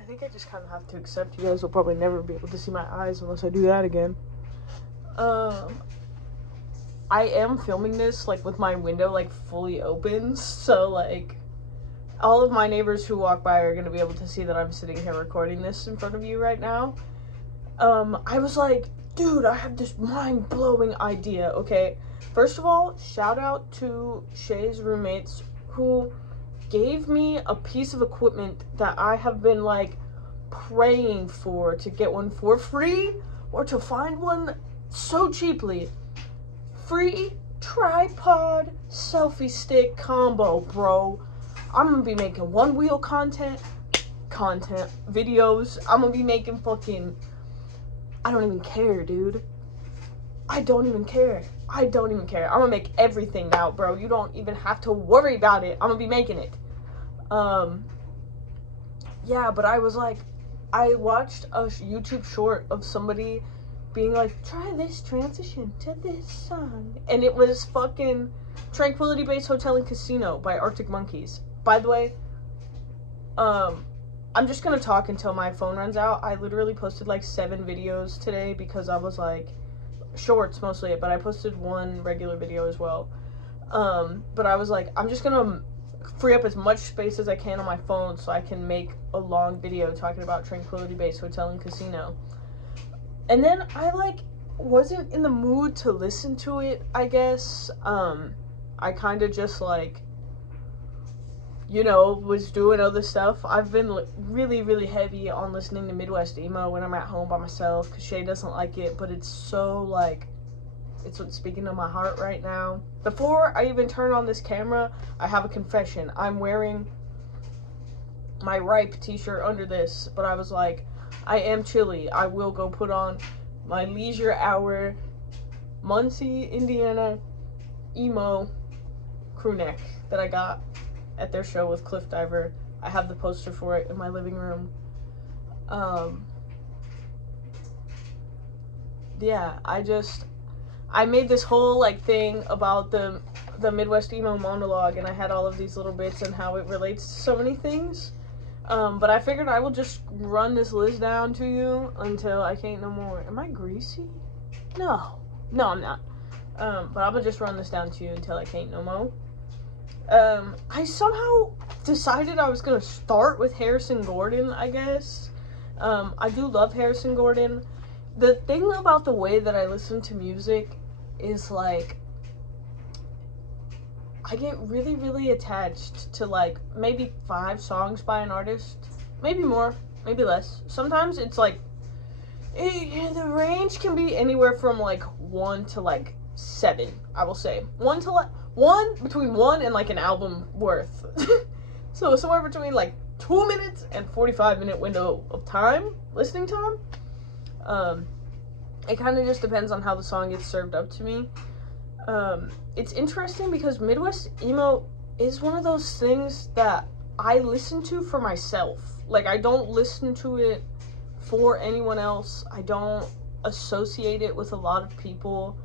I think I just kind of have to accept you guys will probably never be able to see my eyes unless I do that again. I am filming this, like, with my window, like, fully open, so, like, all of my neighbors who walk by are gonna be able to see that I'm sitting here recording this in front of you right now. I was like, dude, I have this mind-blowing idea, okay? First of all, shout out to Shay's roommates who gave me a piece of equipment that I have been, like, praying for to get one for free or to find one so cheaply. Free tripod selfie stick combo, bro. I'm gonna be making one wheel content, videos. I'm gonna be making fucking, I don't even care, dude. I don't even care. I'm gonna make everything now, bro. You don't even have to worry about it. I'm gonna be making it. Yeah, but I was like, I watched a YouTube short of somebody being like, try this transition to this song. And it was fucking Tranquility Base Hotel and Casino by Arctic Monkeys. By the way, I'm just gonna talk until my phone runs out. I literally posted like 7 videos today because I was like, shorts mostly, but I posted one regular video as well. But I was like, I'm just gonna free up as much space as I can on my phone so I can make a long video talking about Tranquility Base Hotel and Casino. And then I like wasn't in the mood to listen to it, I guess. I kind of just like, you know, was doing other stuff. I've been really, really heavy on listening to Midwest emo when I'm at home by myself because Shay doesn't like it, but it's so like, it's what's speaking to my heart right now. Before I even turn on this camera, I have a confession. I'm wearing my Ripe t-shirt under this, but I was like, I am chilly. I will go put on my Leisure Hour Muncie, Indiana emo crew neck that I got at their show with Cliff Diver. I have the poster for it in my living room. Yeah, I made this whole like thing about the Midwest emo monologue, and I had all of these little bits and how it relates to so many things. But I figured I will just run this list down to you until I can't no more. Am I greasy? No, I'm not. But I'm gonna just run this down to you until I can't no more. I somehow decided I was gonna start with Harrison Gordon, I guess. I do love Harrison Gordon. The thing about the way that I listen to music is like, I get really, really attached to like maybe 5 songs by an artist, maybe more, maybe less. Sometimes it's like, the range can be anywhere from like 1 to like 7, I will say. Between 1 and like an album worth. So somewhere between like 2 minutes and 45-minute window of time, listening time. It kind of just depends on how the song gets served up to me. It's interesting because Midwest emo is one of those things that I listen to for myself. Like, I don't listen to it for anyone else. I don't associate it with a lot of people.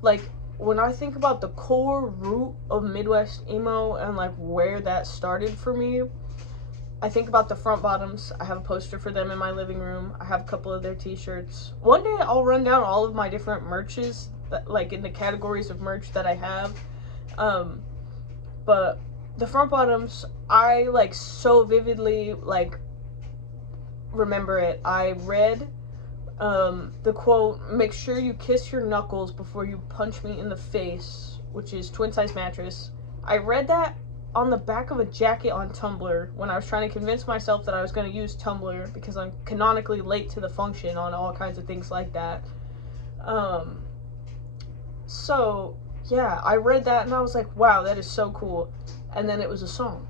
Like, when I think about the core root of Midwest emo and like where that started for me, I think about the Front Bottoms. I have a poster for them in my living room. I have a couple of their t-shirts. One day I'll run down all of my different merches, that, like in the categories of merch that I have. But the Front Bottoms, I like so vividly like remember it. I read the quote, "Make sure you kiss your knuckles before you punch me in the face," which is Twin Size Mattress. I read that on the back of a jacket on Tumblr when I was trying to convince myself that I was going to use Tumblr because I'm canonically late to the function on all kinds of things like that. So yeah, I read that and I was like, wow, that is so cool. And then it was a song,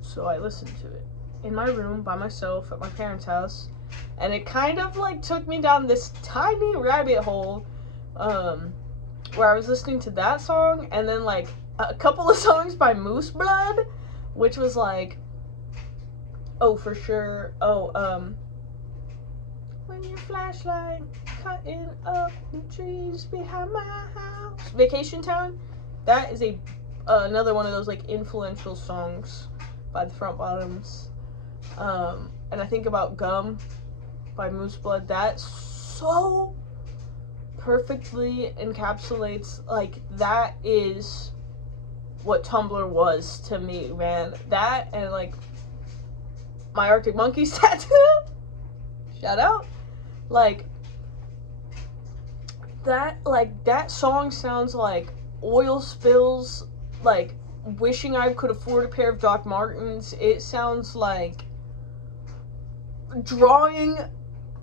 so I listened to it in my room by myself at my parents' house, and it kind of like took me down this tiny rabbit hole where I was listening to that song and then like a couple of songs by Moose Blood, which was like, oh, for sure. When your flashlight cutting up the trees behind my house. Vacation Town. That is another one of those like influential songs by the Front Bottoms. and I think about Gum by Moose Blood, that so perfectly encapsulates, like, that is what Tumblr was to me, man. That and, like, my Arctic Monkeys tattoo, shout out, like, that song sounds like oil spills, like, wishing I could afford a pair of Doc Martens. It sounds like drawing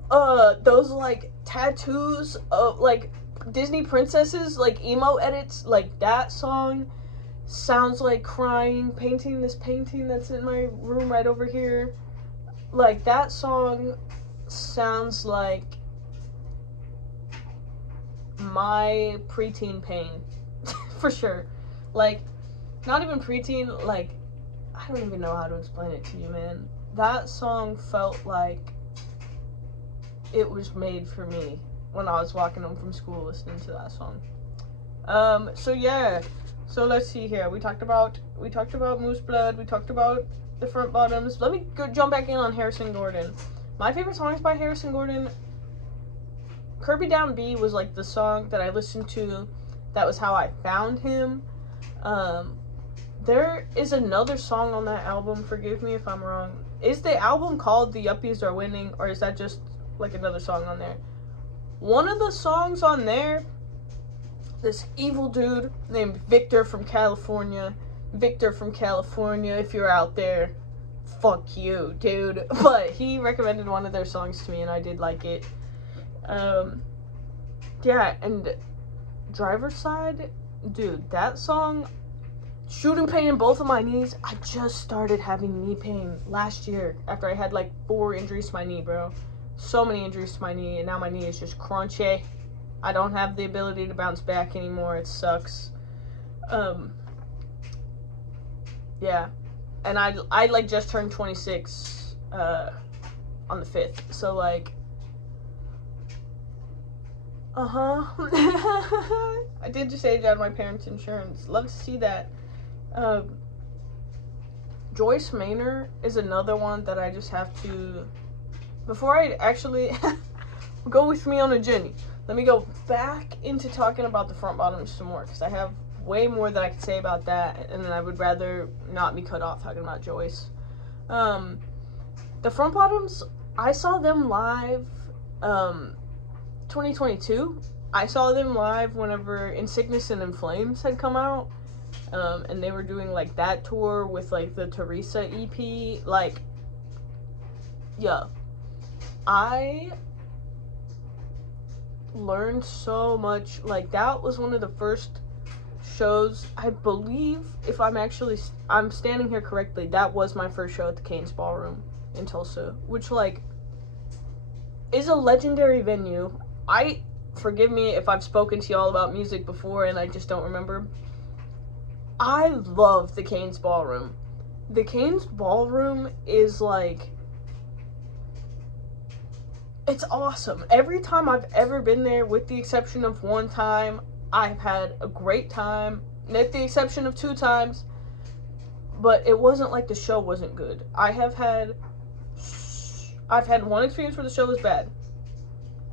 those, like, tattoos of, like, Disney princesses, like, emo edits. Like, that song sounds like crying, painting this painting that's in my room right over here. Like, that song sounds like my preteen pain. For sure. Like, not even preteen, like, I don't even know how to explain it to you, man. That song felt like it was made for me when I was walking home from school listening to that song. So yeah. So let's see here. We talked about Moose Blood. We talked about the Front Bottoms. Let me jump back in on Harrison Gordon. My favorite songs by Harrison Gordon, Kirby Down B was like the song that I listened to. That was how I found him. There is another song on that album. Forgive me if I'm wrong. Is the album called The Yuppies Are Winning, or is that just like another song on there? One of the songs on there, this evil dude named Victor from California. Victor from California, if you're out there, fuck you, dude. But he recommended one of their songs to me, and I did like it. Yeah, and Driver's Side, dude, that song, shooting pain in both of my knees. I just started having knee pain last year after I had like 4 injuries to my knee, bro. So many injuries to my knee, and now my knee is just crunchy. I don't have the ability to bounce back anymore. It sucks. Yeah. And I like just turned 26 on the 5th. So like I did just age out of my parents' insurance. Love to see that. Joyce Manor is another one that I just have to, before I actually go with me on a journey, let me go back into talking about the Front Bottoms some more, because I have way more that I could say about that, and then I would rather not be cut off talking about Joyce. The Front Bottoms, I saw them live 2022. I saw them live whenever In Sickness and in Flames had come out, and they were doing like that tour with like the Teresa EP. Like, yeah, I learned so much. Like, that was one of the first shows, I believe, if I'm standing here correctly, that was my first show at the Cain's Ballroom in Tulsa, which like is a legendary venue. Forgive me if I've spoken to y'all about music before and I just don't remember. I love the Cain's Ballroom. The Cain's Ballroom is like, it's awesome. Every time I've ever been there, with the exception of one time, I've had a great time. With the exception of 2 times, but it wasn't like the show wasn't good. I've had one experience where the show was bad.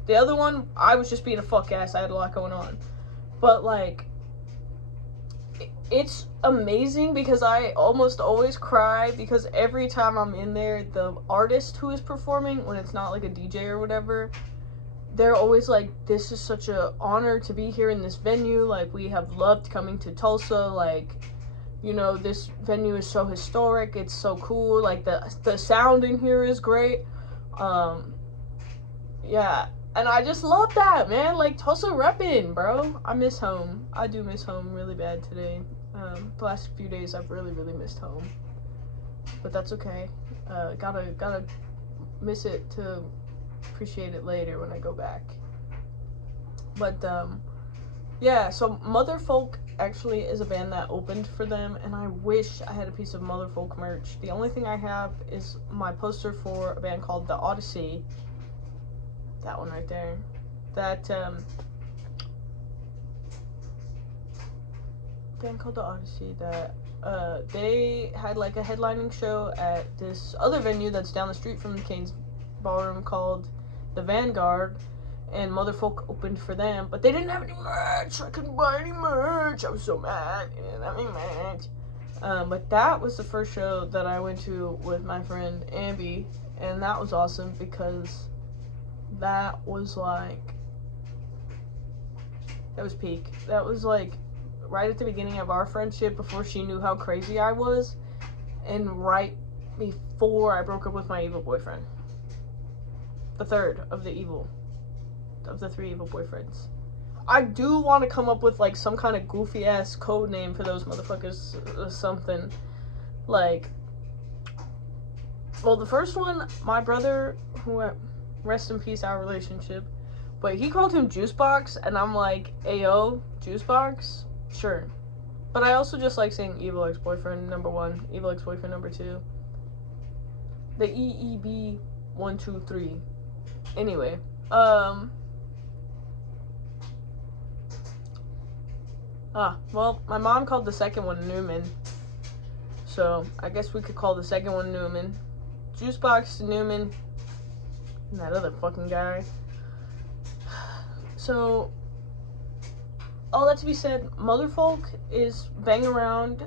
The other one, I was just being a fuck ass. I had a lot going on. But, like, it's amazing because I almost always cry because every time I'm in there, the artist who is performing, when it's not like a DJ or whatever, they're always like, this is such an honor to be here in this venue. Like, we have loved coming to Tulsa. Like, you know, this venue is so historic. It's so cool. Like, the sound in here is great. Yeah. And I just love that, man. Like, Tulsa reppin', bro. I miss home. I do miss home really bad today. The last few days I've really, really missed home. But that's okay. Gotta miss it to appreciate it later when I go back. But, yeah, so Motherfolk actually is a band that opened for them, and I wish I had a piece of Motherfolk merch. The only thing I have is my poster for a band called The Odyssey. That one right there. That, band called The Odyssey that they had like a headlining show at this other venue that's down the street from the Canes Ballroom called the Vanguard, and Motherfolk opened for them, but they didn't have any merch. I couldn't buy any merch. I was so mad. They didn't have any merch. But that was the first show that I went to with my friend Ambi, and that was awesome because that was like, that was peak. That was like right at the beginning of our friendship, before she knew how crazy I was, and right before I broke up with my evil boyfriend. The third of the three evil boyfriends. I do want to come up with like some kind of goofy ass code name for those motherfuckers or something. Like, well, the first one, my brother, who, rest in peace, our relationship, but he called him Juicebox, and I'm like, ayo, Juicebox? Sure. But I also just like saying evil ex-boyfriend number 1, evil ex-boyfriend number 2. The EEB 1, 2, 3. Anyway, well, my mom called the second one Newman, so I guess we could call the second one Newman. Juicebox, Newman, and that other fucking guy. So, all that to be said, Motherfolk is bang around.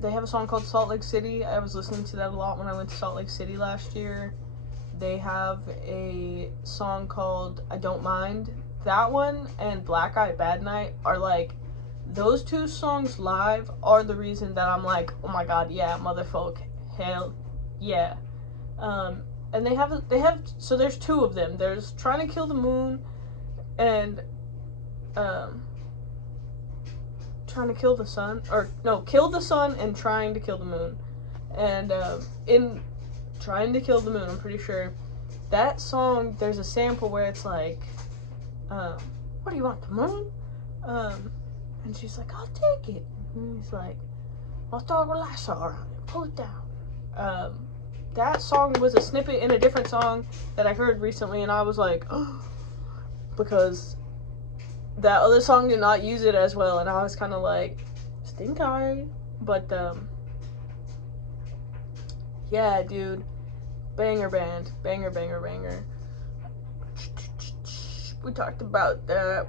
They have a song called Salt Lake City. I was listening to that a lot when I went to Salt Lake City last year. They have a song called I Don't Mind. That one and Black Eye Bad Night are like, those two songs live are the reason that I'm like, oh my god, yeah, Motherfolk, hell yeah. And they have, so there's two of them. There's Trying to Kill the Moon and, Trying to Kill the Sun, or no, Kill the Sun and Trying to Kill the Moon. And, in Trying to Kill the Moon, I'm pretty sure, that song, there's a sample where it's like, what do you want, the moon? And she's like, I'll take it. And he's like, I'll throw a lasso around it, pull it down. That song was a snippet in a different song that I heard recently, and I was like, oh, because that other song did not use it as well, and I was kind of like, stink eye. But, yeah, dude, banger band, banger. We talked about that.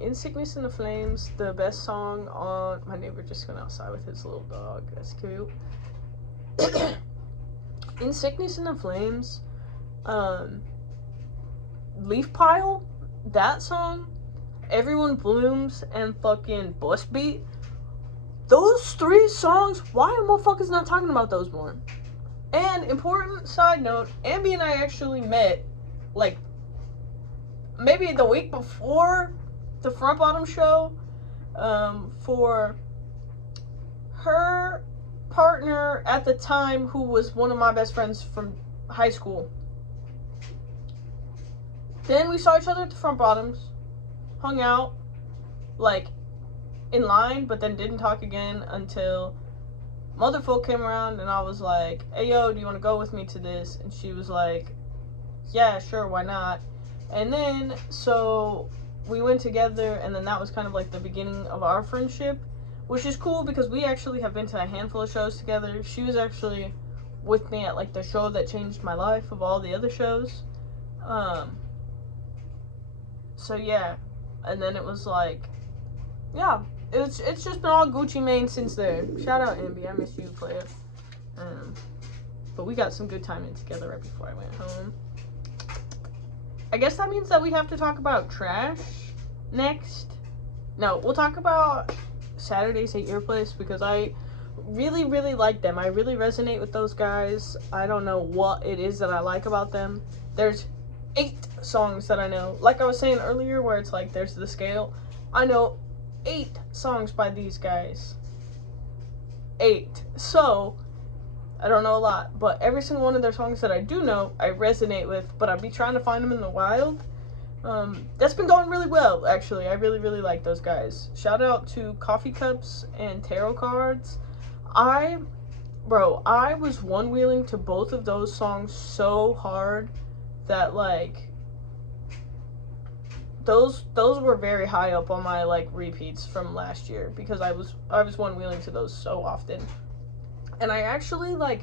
In Sickness and the Flames, the best song on, my neighbor just went outside with his little dog. That's cute. In Sickness and the Flames, Leaf Pile, that song, Everyone Blooms, and fucking Bus Beat. Those 3 songs, why are motherfuckers not talking about those more? And, important side note, Ambi and I actually met, like, maybe the week before the Front Bottom show, for her partner at the time, who was one of my best friends from high school. Then we saw each other at the Front Bottoms, hung out, like, in line, but then didn't talk again until Motherfolk came around, and I was like, hey, yo, do you want to go with me to this? And she was like, yeah, sure, why not? And then, so, we went together, and then that was kind of like the beginning of our friendship, which is cool because we actually have been to a handful of shows together. She was actually with me at, like, the show that changed my life of all the other shows. So, yeah. And then it was like, yeah. It's just been all Gucci Mane since then. Shout out Ambi, I miss you, player. But we got some good timing together right before I went home. I guess that means that we have to talk about trash next. No, we'll talk about Saturdays at Your Place because I really, really like them. I really resonate with those guys. I don't know what it is that I like about them. There's 8 songs that I know. Like I was saying earlier, where it's like there's the scale. I know 8 songs by these guys. 8. So, I don't know a lot, but every single one of their songs that I do know, I resonate with, but I'd be trying to find them in the wild. That's been going really well, actually. I really, really like those guys. Shout out to Coffee Cups and Tarot Cards. I was one-wheeling to both of those songs so hard that, like, those were very high up on my like repeats from last year because I was one wheeling to those so often. And I actually like